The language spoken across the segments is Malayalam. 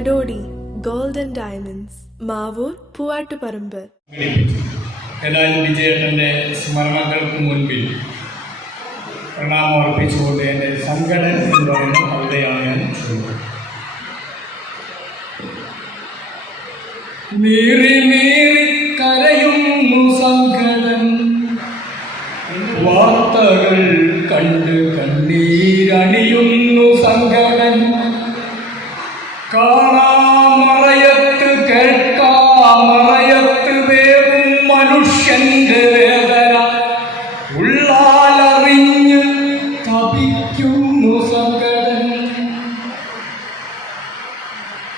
Kadodi golden diamonds Mavoor Poovattuparamba. ഏതായാലും വിജയേട്ടന്റെ സ്മരണകൾക്ക് മുൻപിൽ പ്രണാമം അർപ്പിച്ചുകൊണ്ട് എന്റെ സംഘടന എന്ന് പറയുന്ന അവിടെയാണ് ഞാൻ ചൊല്ലുന്നത്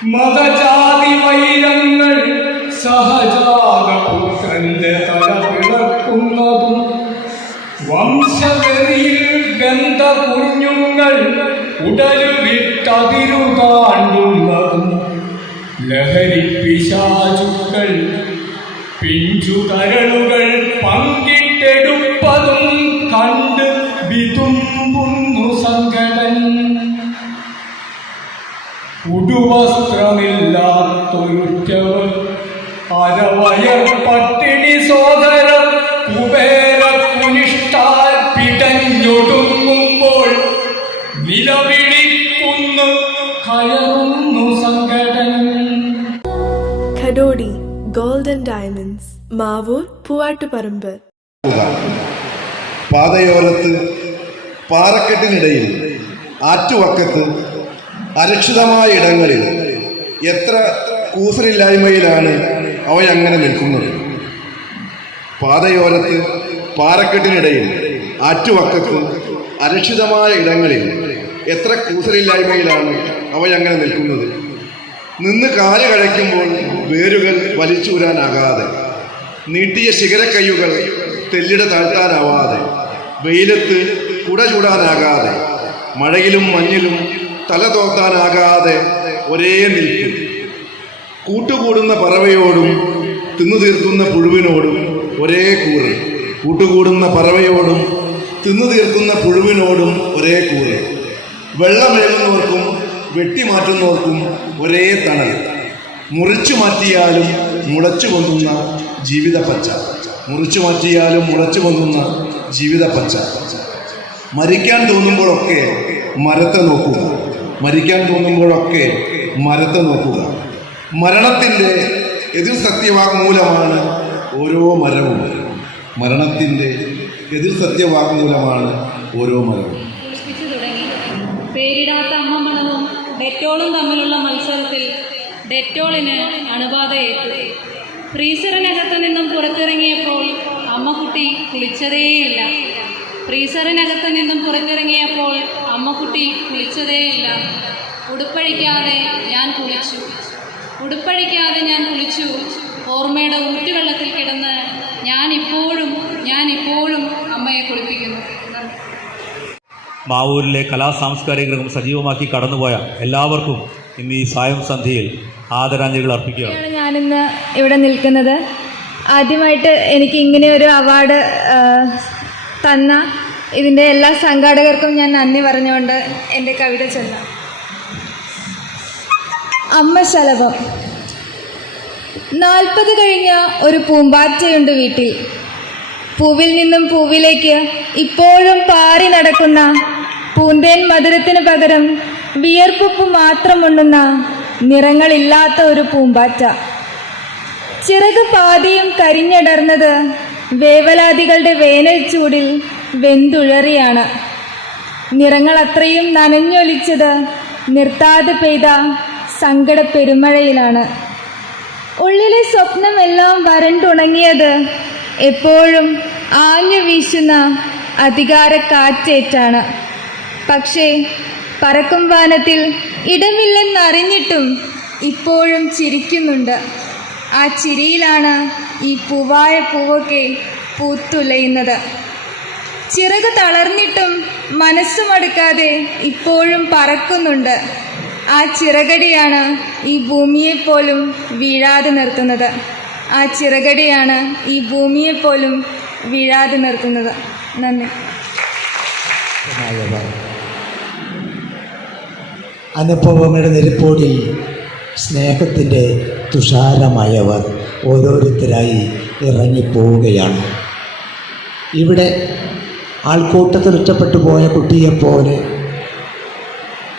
മതജാതി വൈരങ്ങൾ സഹജാത പുത്രന്റെ തല പിളർക്കുന്നതും വംശവെറിയിൽ ഗന്ധ കുഞ്ഞുങ്ങൾ ഉടലുവിട്ടതിരുതാണ്ടുന്നതും ലഹരി പിശാചുക്കൾ പിഞ്ചുകരളുകൾ പങ്കിട്ടെടുപ്പതും ഉടുവസ്ത്രമില്ലാത്തൊരുറ്റവർ അരവയർ പട്ടിണി സോദര കുബേര കുനിഷ്ടാൽ പിടഞ്ഞൊടുങ്ങുമ്പോൾ നിലവിളിക്കുന്നു കയറുന്നു സങ്കടൻ. ഖഡോടി ഗോൾഡൻ ഡയമണ്ട്സ് മാവൂർ പൂവാട്ടുപറമ്പ്. പാതയോരത്ത് പാറക്കെട്ടിനിടയിൽ ആറ്റുവക്കത്ത് അരക്ഷിതമായ ഇടങ്ങളിൽ എത്ര കൂസലില്ലായ്മയിലാണ് അങ്ങനെ നിൽക്കുന്നത്. പാതയോരത്ത് പാറക്കെട്ടിനിടയിൽ ആറ്റുവക്കത്തും അരക്ഷിതമായ ഇടങ്ങളിൽ എത്ര കൂസലില്ലായ്മയിലാണ് അങ്ങനെ നിൽക്കുന്നത്. നിന്ന് കാൽ കഴയ്ക്കുമ്പോൾ വേരുകൾ വലിച്ചൂരാനാകാതെ നീട്ടിയ ശിഖരക്കയ്യുകൾ തെല്ലിട താഴ്ത്താനാവാതെ വെയിലത്ത് കുട ചൂടാനാകാതെ മഴയിലും മഞ്ഞിലും തല തോർത്താനാകാതെ ഒരേ നിൽപ്പ്. കൂട്ടുകൂടുന്ന പറവയോടും തിന്നു തീർക്കുന്ന പുഴുവിനോടും ഒരേ കൂറ്. കൂട്ടുകൂടുന്ന പറവയോടും തിന്നു തീർക്കുന്ന പുഴുവിനോടും ഒരേ കൂറ്. വെള്ളമേകുന്നവർക്കും വെട്ടിമാറ്റുന്നവർക്കും ഒരേ തണൽ. മുറിച്ചു മാറ്റിയാലും മുളച്ചു പൊന്തുന്ന ജീവിത പച്ച. മുറിച്ചു മാറ്റിയാലും മുളച്ചു പൊന്തുന്ന ജീവിത പച്ച. മരിക്കാൻ തോന്നുമ്പോഴൊക്കെ മരത്തെ നോക്കുക. മരിക്കാൻ തോന്നുമ്പോഴൊക്കെ മരത്തെ നോക്കുക. മരണത്തിന്റെ എതിർ സത്യവാങ്മൂലമാണ് ഓരോ മരവും. മരണത്തിന്റെ എതിർ സത്യവാങ്മൂലമാണ് ഓരോ മരവും. പേരിടാത്ത അമ്മമണവും ഡെറ്റോളും തമ്മിലുള്ള മത്സരത്തിൽ ഡെറ്റോളിന് അണുബാധയേറ്റു ഫ്രീസറിനകത്ത് നിന്നും പുറത്തിറങ്ങിയപ്പോൾ അമ്മക്കുട്ടി കുളിച്ചതേയില്ല. ഫ്രീസറിനകത്ത് നിന്നും പുറത്തിറങ്ങിയപ്പോൾ അമ്മക്കുട്ടി കുളിച്ചതേയില്ല ഉടുപ്പഴിക്കാതെ ഞാൻ കുളിച്ചു. ഉടുപ്പഴിക്കാതെ ഞാൻ കുളിച്ചു. ഓർമ്മയുടെ ഊറ്റുവെള്ളത്തിൽ കിടന്ന് ഞാൻ ഇപ്പോഴും ഞാൻ ഇപ്പോഴും അമ്മയെ കുളിപ്പിക്കുന്നു. മാവൂരിലെ കലാ സാംസ്കാരിക രംഗം സജീവമാക്കി കടന്നുപോയ എല്ലാവർക്കും ഇന്ന് ഈ സായം സന്ധ്യയിൽ ആദരാഞ്ജലികൾ അർപ്പിക്കുകയാണ് ഞാനിന്ന് ഇവിടെ നിൽക്കുന്നത്. ആദ്യമായിട്ട് എനിക്ക് ഇങ്ങനെ ഒരു അവാർഡ് തന്ന ഇതിന്റെ എല്ലാ സംഘാടകർക്കും ഞാൻ നന്ദി പറഞ്ഞുകൊണ്ട് എന്റെ കവിത ചൊല്ലാം. അമ്മ ശലഭം. നാൽപ്പത് കഴിഞ്ഞ ഒരു പൂമ്പാറ്റയുണ്ട് വീട്ടിൽ. പൂവിൽ നിന്നും പൂവിലേക്ക് ഇപ്പോഴും പാറി നടക്കുന്ന പൂന്തേൻ മധുരത്തിന് പകരം വിയർപ്പുപ്പ് മാത്രം ഉണ്ണുന്ന നിറങ്ങളില്ലാത്ത ഒരു പൂമ്പാറ്റ. ചിറക് പാതിയും കരിഞ്ഞടർന്നത് വേവലാതികളുടെ വേനൽ ചൂടിൽ വെന്തുഴറിയാണ്. നിറങ്ങൾ അത്രയും നനഞ്ഞൊലിച്ചത് നിർത്താതെ പെയ്ത സങ്കട പെരുമഴയിലാണ് ഉള്ളിലെ സ്വപ്നമെല്ലാം വരണ്ടുണങ്ങിയത് എപ്പോഴും ആഞ്ഞു വീശുന്ന അധികാര കാറ്റേറ്റാണ് പക്ഷേ പറക്കും വാനത്തിൽ ഇടമില്ലെന്നറിഞ്ഞിട്ടും ഇപ്പോഴും ചിരിക്കുന്നുണ്ട്. ആ ചിരിയിലാണ് ഈ പൂവായ പൂവൊക്കെ പൂത്തുലയുന്നത്. ചിറക് തളർന്നിട്ടും മനസ്സുമടുക്കാതെ ഇപ്പോഴും പറക്കുന്നുണ്ട്. ആ ചിറകടിയാണ് ഈ ഭൂമിയെപ്പോലും വീഴാതെ നിർത്തുന്നത്. ആ ചിറകടിയാണ് ഈ ഭൂമിയെപ്പോലും വീഴാതെ നിർത്തുന്നത്. നന്ദി. അനുഭവങ്ങളുടെ നെരുപ്പോടി സ്നേഹത്തിന്റെ തുഷാരമായവർ ഓരോരുത്തരായി ഇറങ്ങിപ്പോവുകയാണ്. ഇവിടെ ആൾക്കൂട്ടത്തിൽ ഒറ്റപ്പെട്ടു പോയ കുട്ടിയെപ്പോലെ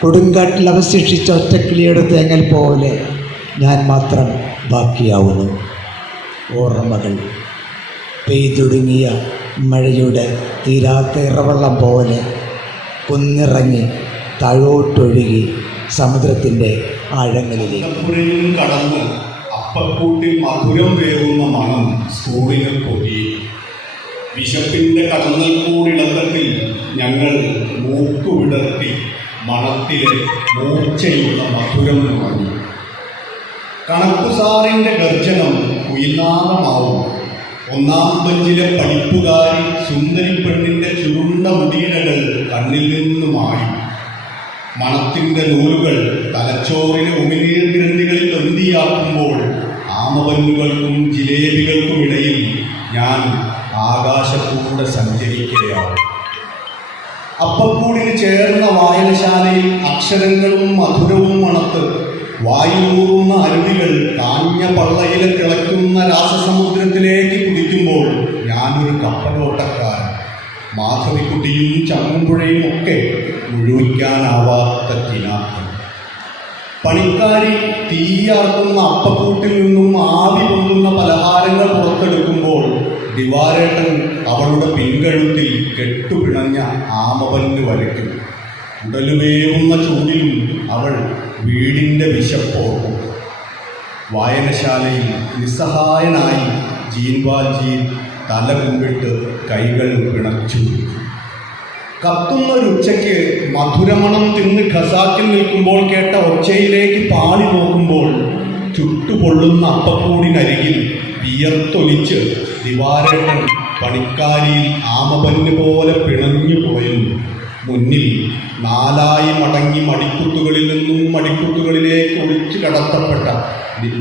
കൊടുങ്കാട്ടിൽ അവശേഷിച്ച ഒറ്റക്കിളിയുടെ തേങ്ങൽ പോലെ ഞാൻ മാത്രം ബാക്കിയാവുന്നു. ഓർമ്മകൾ. പെയ്തൊടുങ്ങിയ മഴയുടെ തീരാത്ത ഇറവെള്ളം പോലെ കുന്നിറങ്ങി താഴോട്ടൊഴുകി സമുദ്രത്തിന്റെ ആഴങ്ങളിലേക്ക്. കടന്ന് അപ്പക്കൂട്ടിൽ മധുരം വേവുന്ന മണം സ്കൂളിന് പൊതി വിശപ്പിന്റെ കടന്നൽ കൂടിളക്കത്തിൽ ഞങ്ങൾ മൂക്കുവിടർത്തി മണത്തിലെ മൂർച്ചയുള്ള മധുരം വാങ്ങി. കണക്കുസാറിന്റെ ഗർജനം കുയിലാറമാവും ഒന്നാം ബെഞ്ചിലെ പഠിപ്പുകാരി സുന്ദരി പെണ്ണിന്റെ ചുരുണ്ട മുടിയിടകൾ കണ്ണിൽ നിന്നു മാറി. മണത്തിന്റെ നൂലുകൾ തലച്ചോറിലെ ഉമിനീർ ഗ്രന്ഥികളിൽ ബന്ദിയാക്കുമ്പോൾ ആമപല്ലുകൾക്കും ജിലേബികൾക്കും ഇടയിൽ ഞാൻ ആകാശത്തൂടെ സഞ്ചരിക്കുകയാണ്. അപ്പക്കൂടിന് ചേർന്ന വായനശാലയിൽ അക്ഷരങ്ങളും മധുരവും മണത്ത് വായുകൂറുന്ന അരുവികൾ കാഞ്ഞ പള്ളയിലെ കിളക്കുന്ന രാസസമുദ്രത്തിലേക്ക് കുടിക്കുമ്പോൾ ഞാനൊരു കപ്പലോട്ടക്കാരൻ. മാധവിക്കുട്ടിയും ചങ്ങമ്പുഴയും ഒക്കെ മുഴുവിക്കാനാവാത്ത കിനാക്കൾ. പണിക്കാരി തീയാർക്കുന്ന അപ്പക്കൂട്ടിൽ നിന്നും ആവി പൊങ്ങുന്ന പലഹാരങ്ങൾ പുറത്തെടുക്കുമ്പോൾ ദിവാരേട്ടൻ അവളുടെ പിൻകഴുത്തിൽ കെട്ടുപിണഞ്ഞ ആമപല്ല് വരയ്ക്കും ഉടലുവേവുന്ന ചൂടിലും അവൾ വീടിന്റെ വിശപ്പോർക്കും വായനശാലയിൽ നിസ്സഹായനായി ജീൻവാൽജീൻ തല കുമ്പിട്ട് കൈകൾ പിണച്ചു. കത്തുന്ന ഒരു ഉച്ചയ്ക്ക് മധുരമണം തിന്ന് ഖസാക്കിൽ നിൽക്കുമ്പോൾ കേട്ട ഒച്ചയിലേക്ക് പാളി നോക്കുമ്പോൾ ചുട്ടുപൊള്ളുന്ന അപ്പക്കൂടിനരികിൽ വിയർത്തൊലിച്ച് ദിവാരേട്ടൻ പണിക്കാരിയിൽ ആമപന്ന് പോലെ പിണഞ്ഞു പോയുന്നു. മുന്നിൽ നാലായി മടങ്ങി മടിക്കുത്തുകളിൽ നിന്നും മടിക്കുത്തുകളിലേക്ക് ഒളിച്ചു കടത്തപ്പെട്ട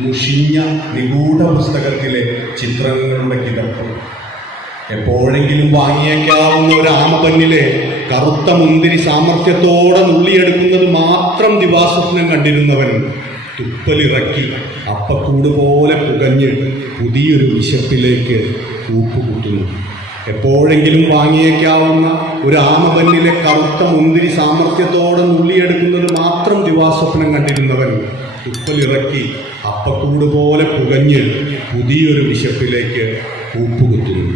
മുഷിഞ്ഞ നിഗൂഢ പുസ്തകത്തിലെ ചിത്രങ്ങളുടെ കിടപ്പ്. എപ്പോഴെങ്കിലും വാങ്ങിയേക്കാവുന്ന ഒരു ആമപന്നിലെ കറുത്ത മുന്തിരി സാമർഥ്യത്തോടെ നുള്ളിയെടുക്കുന്നത് മാത്രം ദിവാസ്വപ്നം കണ്ടിരുന്നവൻ തുപ്പലിറക്കി അപ്പക്കൂട് പോലെ പുകഞ്ഞ് പുതിയൊരു വിശപ്പിലേക്ക് കൂപ്പുകൂട്ടുന്നു. എപ്പോഴെങ്കിലും വാങ്ങിയേക്കാവുന്ന ഒരു ആമപല്ലിലെ കറുത്ത മുന്തിരി സാമർഥ്യത്തോടെ നുള്ളിയെടുക്കുന്നത് മാത്രം ദിവാസ്വപ്നം കണ്ടിരുന്നവൻ തുപ്പലിറക്കി അപ്പക്കൂട് പോലെ പുകഞ്ഞ് പുതിയൊരു വിശപ്പിലേക്ക് കൂപ്പുകുത്തുന്നു.